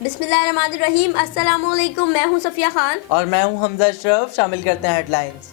بسم اللہ الرحمن الرحیم. السلام علیکم. میں ہوں صفیہ خان اور میں ہوں حمزہ اشرف. شامل کرتے ہیں ہیڈ لائنز.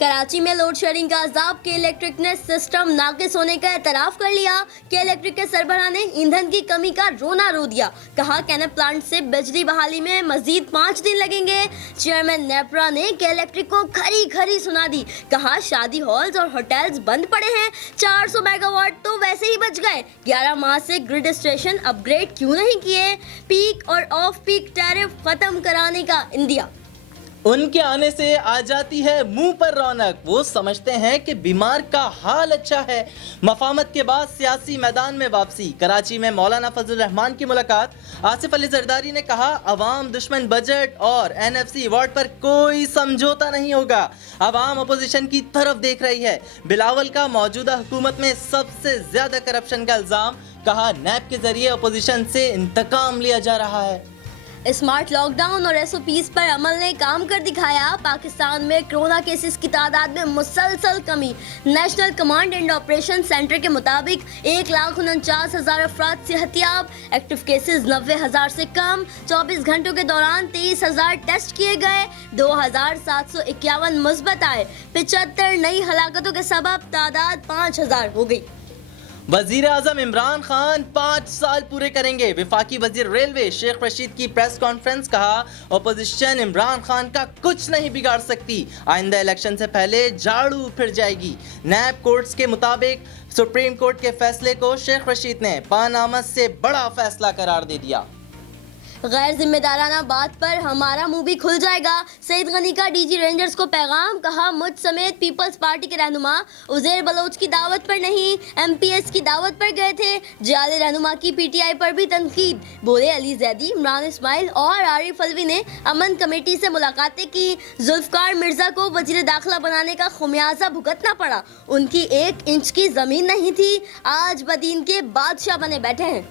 کراچی میں لوڈ شیڈنگ کا عذاب کے الیکٹرک نے سسٹم ناقص ہونے کا اعتراف کر لیا کہ الیکٹرک کے سربراہ نے ایندھن کی کمی کا رونا رو دیا. کہا کینپ پلانٹ سے بجلی بحالی میں مزید 5 دن لگیں گے. چیئرمین نیپرا نے کہ الیکٹرک کو کھری کھری سنا دی. کہا شادی ہالز اور ہوٹلز بند پڑے ہیں. 400 میگا واٹ تو ویسے ہی بچ گئے. 11 ماہ سے گرڈ اسٹیشن اپ گریڈ کیوں نہیں کیے. پیک اور آف پیک ٹیرف ختم کرانے کا اندیا. ان کے آنے سے آ جاتی ہے منہ پر رونق. وہ سمجھتے ہیں کہ بیمار کا حال اچھا ہے. مفاہمت کے بعد سیاسی میدان میں واپسی. کراچی میں مولانا فضل الرحمان کی ملاقات. آصف علی زرداری نے کہا عوام دشمن بجٹ اور NFC ایوارڈ پر کوئی سمجھوتا نہیں ہوگا. عوام اپوزیشن کی طرف دیکھ رہی ہے. بلاول کا موجودہ حکومت میں سب سے زیادہ کرپشن کا الزام. کہا نیب کے ذریعے اپوزیشن سے انتقام لیا جا رہا ہے. اسمارٹ لاک ڈاؤن اور SOPs پر عمل نے کام کر دکھایا. پاکستان میں کرونا کیسز کی تعداد میں مسلسل کمی. National command and operation centre کے مطابق 1,49,000 افراد صحتیاب. ایکٹیو کیسز 90,000 سے کم. 24 گھنٹوں کے دوران 23,000 ٹیسٹ کیے گئے. 2,751 مثبت آئے. 75 نئی ہلاکتوں کے سبب تعداد 5,000 ہو گئی. وزیر اعظم عمران خان 5 سال پورے کریں گے. وفاقی وزیر ریلوے شیخ رشید کی پریس کانفرنس. کہا اپوزیشن عمران خان کا کچھ نہیں بگاڑ سکتی. آئندہ الیکشن سے پہلے جھاڑو پھر جائے گی. نیب کورٹس کے مطابق سپریم کورٹ کے فیصلے کو شیخ رشید نے پانامہ سے بڑا فیصلہ قرار دے دیا. غیر ذمہ دارانہ بات پر ہمارا منہ بھی کھل جائے گا. سعید غنی کا DG رینجرز کو پیغام. کہا مجھ سمیت پیپلز پارٹی کے رہنما عزیر بلوچ کی دعوت پر نہیں MPS کی دعوت پر گئے تھے. جعلی رہنما کی PTI پر بھی تنقید. بولے علی زیدی, عمران اسماعیل اور عارف الوی نے امن کمیٹی سے ملاقاتیں کی. ذوالفقار مرزا کو وزیر داخلہ بنانے کا خمیازہ بھگتنا پڑا. ان کی 1 انچ کی زمین نہیں تھی. آج بدین کے بادشاہ بنے بیٹھے ہیں.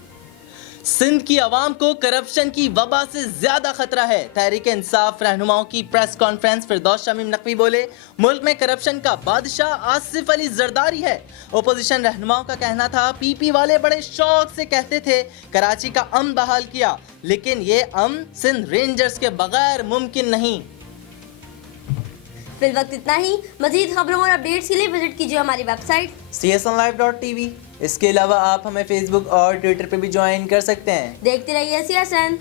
سندھ کی عوام کو کرپشن کی وبا سے زیادہ خطرہ ہے. تحریک انصاف رہنماؤں کی پریس کانفرنس. فردوس شمیم نقوی بولے ملک میں کرپشن کا بادشاہ آصف علی زرداری ہے. اپوزیشن رہنماؤں کا کہنا تھا PP والے بڑے شوق سے کہتے تھے کراچی کا امن بحال کیا, لیکن یہ امن سندھ رینجرز کے بغیر ممکن نہیں. فی الوقت اتنا ہی. مزید خبروں اور اپڈیٹس کے لیے وزٹ کیجیے ہماری ویب سائٹ csnlive.tv. اس کے علاوہ آپ ہمیں فیس بک اور ٹویٹر پہ بھی جوائن کر سکتے ہیں. دیکھتے رہیے CSN.